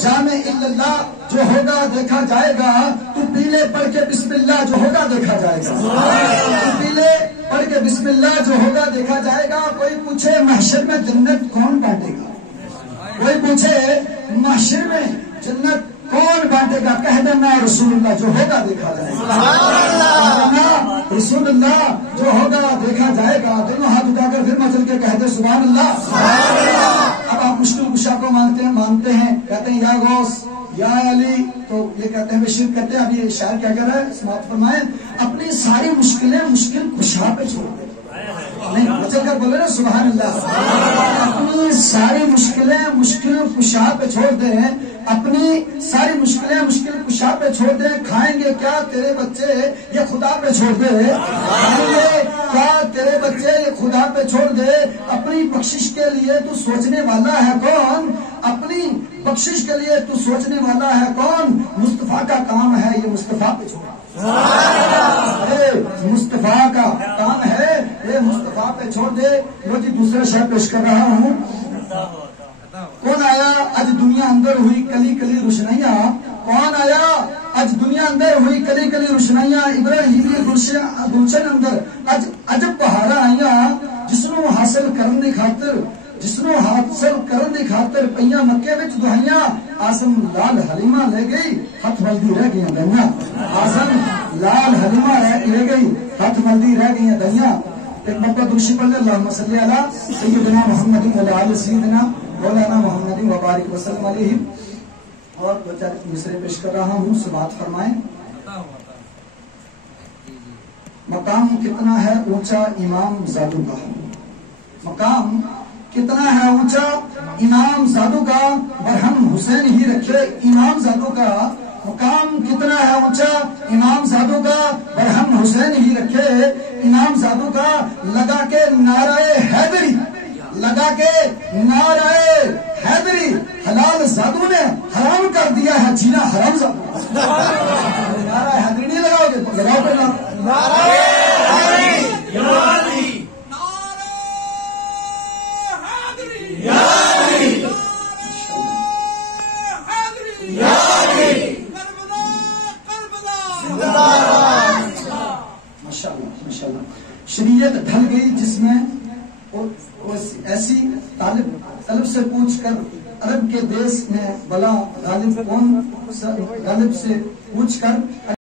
جامع اللہ جو ہوگا دیکھا جائے گا، تو پیلے پڑھ کے بسم اللہ جو ہوگا دیکھا جائے گا، تو پیلے پڑھ کے بسم اللہ جو ہوگا دیکھا جائے گا۔ کوئی پوچھے محشر میں جنت کون بانٹے گا، کوئی پوچھے محشر میں جنت کون بانٹے گا، کہہ دینا رسول اللہ جو ہوگا دیکھا جائے گا، رسول اللہ جو ہوگا دیکھا جائے گا۔ دونوں ہاتھ اٹھا کر پھر مچل کے کہتے سبحان اللہ۔ اب آپ مشکل کشا کو مانتے ہیں، کہتے ہیں یا غوث یا علی، تو یہ کہتے ہیں بشیر کہتے ہیں اب یہ شاعر کیا کہہ رہا ہے، سماعت فرمائیں، اپنی ساری مشکلیں مشکل کشا پہ چھوڑ دیں، نہیں مچل کر بولے نا سبحان اللہ، اپنی ساری مشکلیں مشکل کشا پہ چھوڑ دیں، اپنی ساری مشکلیں مشکل کشا پہ چھوڑ دیں۔ کھائیں گے کیا تیرے بچے یہ خدا پہ چھوڑ دے، کھائیں گے کیا تیرے بچے یہ خدا پہ چھوڑ دے۔ اپنی بخشش کے لیے تو سوچنے والا ہے کون، اپنی بخشش کے لیے تو سوچنے والا ہے کون، مصطفیٰ کا کام ہے یہ مصطفیٰ پہ چھوڑا، مصطفیٰ کا کام ہے یہ مصطفیٰ پہ چھوڑ دے۔ وہ جی دوسرا شعر پیش کر رہا ہوں۔ کون آیا اج دنیا اندر ہوئی کلی کلی روشنیاں، کون آیا اج دنیا اندر ہوئی کلی کلی روشنیاں، ابراہیمی گلشن اندر اج عجب بہاراں آئیاں، جسنوں حاصل کرن دی خاطر جسنوں حاصل کرن دی خاطر پئیاں مکے وچ دہائیاں، آزم لال حلیمہ لے گئی ہاتھ ملدی رہ گئیاں دہیاں، آزم لال حلیمہ لے گئی ہاتھ ملدی رہ گئیاں دہیاں۔ ایک مرتبہ درشی پڑھ لے اللہم صلی علی سیدنا محمد وعلی آل سیدنا مولانا محمد وبارک وسلم علیہ۔ اور مصرے پیش کر رہا ہوں، سماعت فرمائیں۔ مقام کتنا ہے اونچا امام زادو کا، مقام کتنا ہے اونچا امام زادو کا، برہم حسین ہی رکھے امام زادو کا، مقام کتنا ہے اونچا امام زادو کا، برہم حسین ہی رکھے امام زادو کا۔ لگا کے نعرہ حیدری، لگا کے نعرہ حیدری، حلال زادو نے حرام کر دیا ہے جینا حرام زادو۔ نعرہ حیدری نہیں لگاؤ گے، لگاؤ پہلا نعرہ حیدری، شریعت ڈھل گئی جس میں ایسی طلب سے پوچھ کر عرب کے دیس میں بلا غالب کون، غالب سے پوچھ کر